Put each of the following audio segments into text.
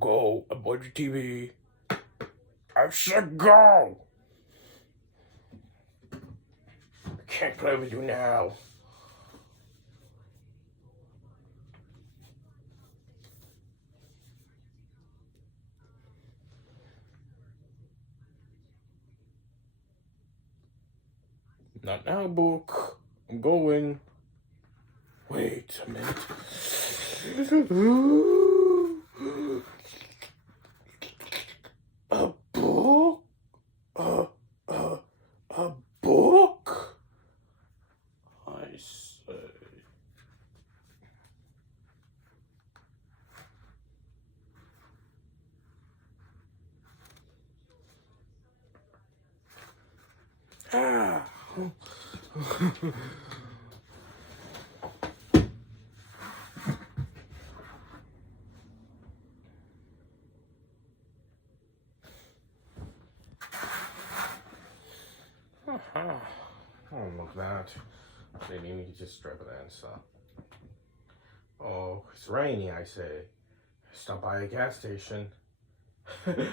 go. Aboard the TV. I said go. I can't play with you now. Not now, book. I'm going. Wait a minute. A book? A book? I say. Ah. Oh, look at that. Maybe we could just strip it and stuff. Oh, it's rainy, I say. Stop by a gas station. Can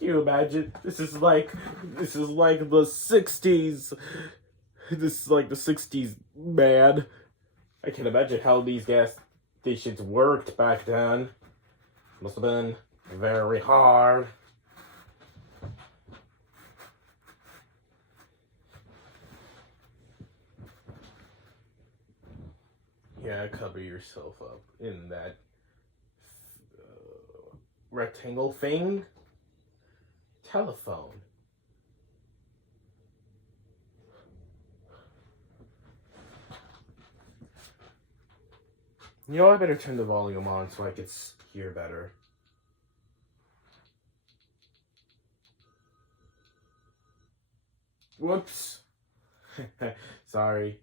you imagine? This is like the 60s. This is like the 60s, man. I can imagine how these gas stations worked back then. Must have been very hard. Yeah, cover yourself up in that rectangle thing. Telephone. You know, I better turn the volume on so I can hear better. Whoops. Sorry.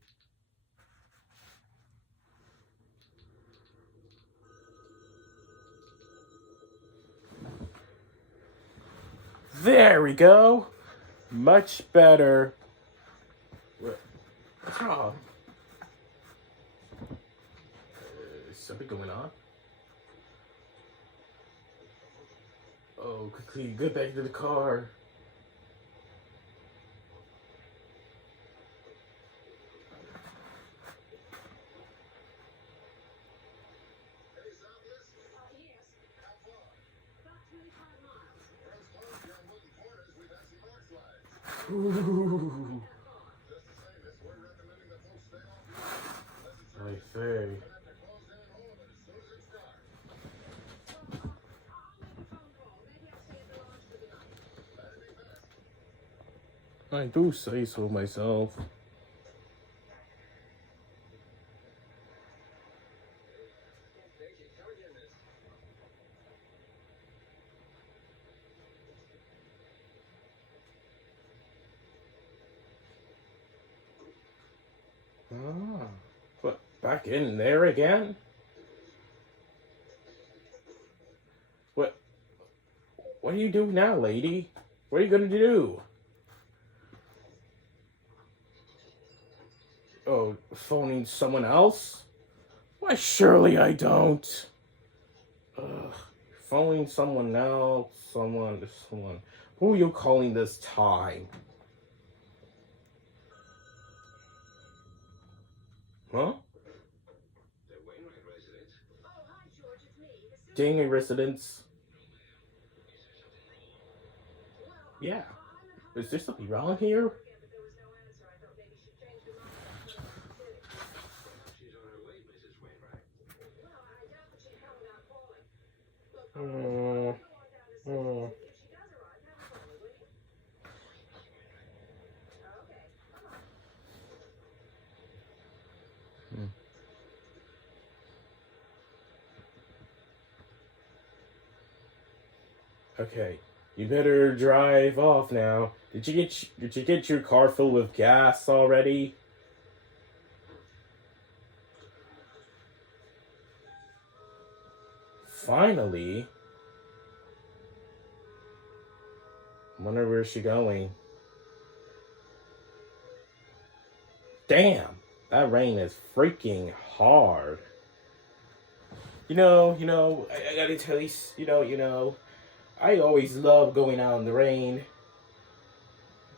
There we go. Much better. What's wrong? Is something going on? Oh, quickly, get back to the car. Ooh. I say. I do say so myself. Ah, what? Back in there again? What? What are you doing now, lady? What are you gonna do? Oh, phoning someone else? Why, surely I don't. Ugh, phoning someone else, someone. Who are you calling this time? Huh? Ding residence. Yeah. Is there something wrong here? Mm, mm. Okay, you better drive off now. Did you get your car filled with gas already? Finally. Wonder where she going. Damn, that rain is freaking hard. I gotta tell you, I always love going out in the rain,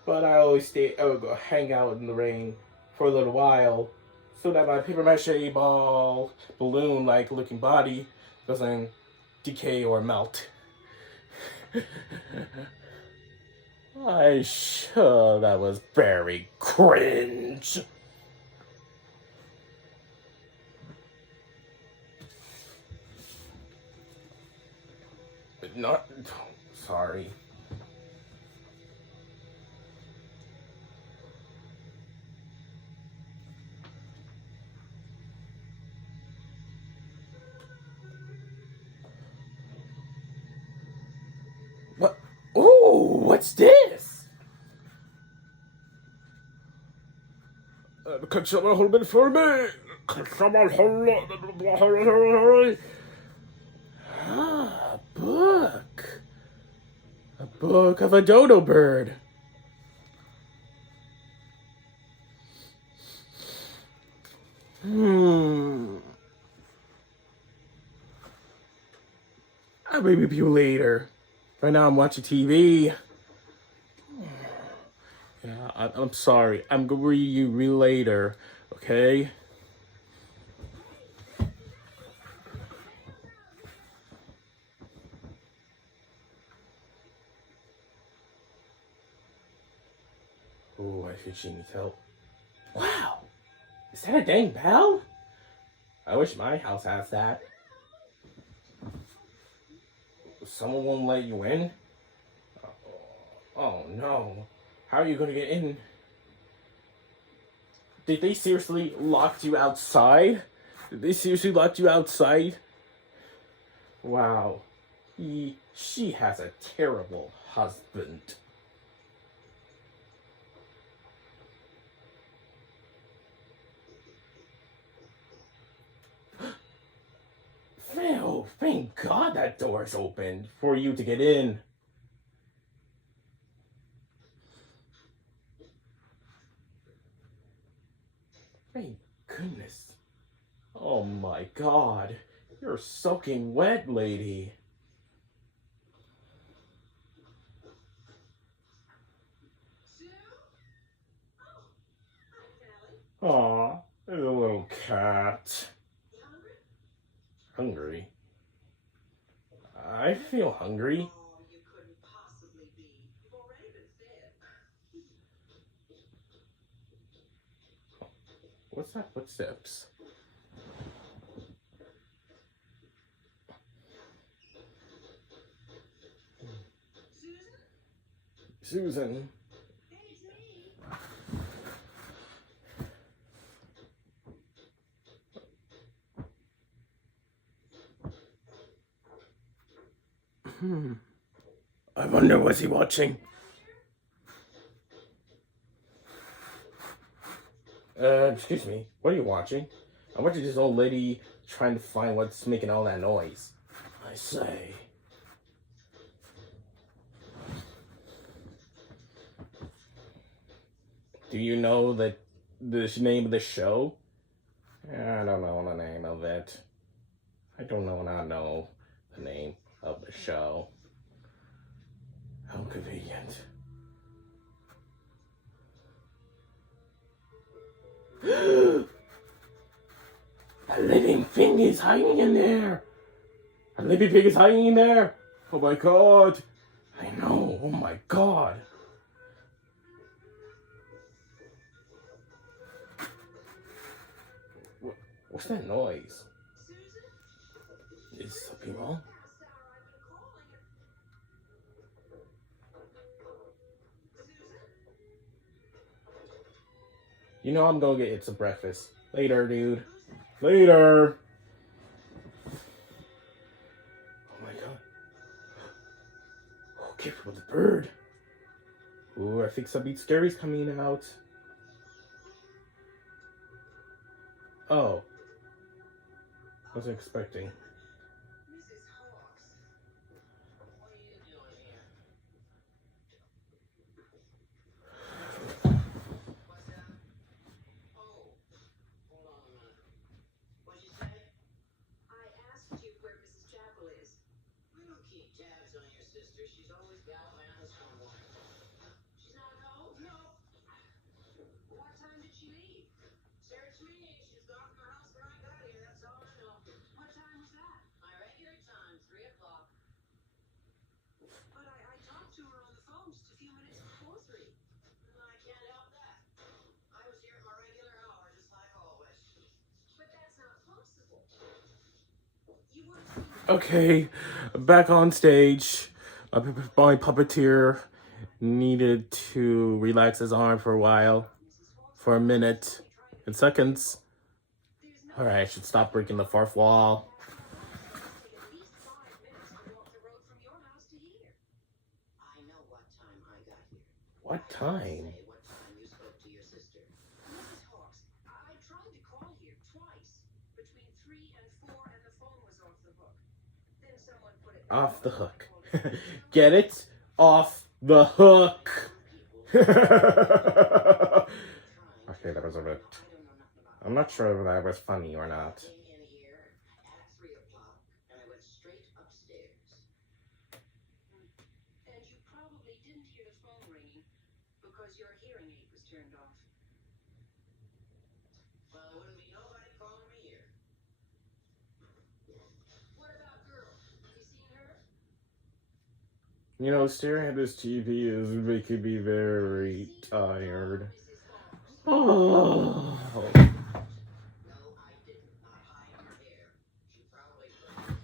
but I always go hang out in the rain for a little while, so that my paper mache ball balloon like looking body doesn't decay or melt. I sure that was very cringe. Not sorry. What? Ooh, what's this? Could someone hold it for me? Could someone hold it? Ah, a book. A book of a dodo bird. I'll maybe you later. Right now I'm watching TV. Yeah, I'm sorry. I'm gonna read you later, okay? Oh, I think she needs help. Wow, is that a dang bell? I wish my house has that. Someone won't let you in? Oh no. How are you gonna get in? Did they seriously lock you outside? Did they seriously lock you outside? Wow. She has a terrible husband. Oh, thank God that door's open for you to get in. Thank goodness. Oh my God. You're soaking wet, lady. Aw, there's a little cat. Hungry? I feel hungry. What's that footsteps? Susan. I wonder, was he watching? Excuse me. What are you watching? I'm watching this old lady trying to find what's making all that noise. I say. Do you know the name of the show? I don't know the name of it. I don't know the name of the show. How convenient. A living thing is hiding in there. A living pig is hiding in there. Oh my God. I know. Oh my God. What's that noise? Is something wrong? You know I'm gonna get some breakfast. Later, dude. Later. Oh my God. Oh, careful with the bird. Ooh, I think something scary's coming out. Oh. Wasn't expecting. on your sister. She's always gallivanting somewhere. She's not at home? No. What time did she leave? Search me. She's gone from her house when I got here. That's all I know. What time was that? My regular time, 3 o'clock. But I talked to her on the phone just a few minutes before 3. I can't help that. I was here at my regular hour, just like always. But that's not possible. You would have seen Okay, back on stage. My puppeteer needed to relax his arm for a while, for a minute and seconds. Alright, I should stop breaking the fourth wall. at least 5 minutes to walk the road from your house to here. I know what time I got here. What time? Say what time you spoke to your sister. Mrs. Hawks, I tried to call here twice. Between 3 and 4, and the phone was off the hook. Then someone put it Off the hook. Get it? Off the hook. Okay, that was a bit. I'm not sure if that was funny or not. Came in here at 3 o'clock, and I went straight upstairs. And you probably didn't hear the phone ringing because your hearing aid was turned off. Well, there wouldn't be nobody calling me here. What about girl? Have you seen her? You know, staring at this TV is making me very tired. Mrs. Hawks. Oh. No, I didn't. Not hide her hair. She probably could.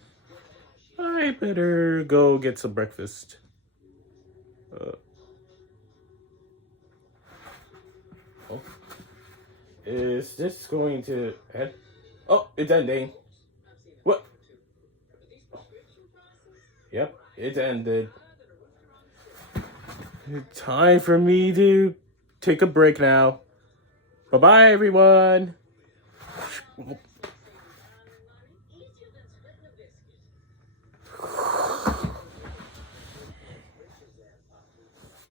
I better go get some breakfast. Oh. Is this going to end? Oh, it's ending. What? Yep, it ended. Time for me to take a break now. Bye-bye, everyone.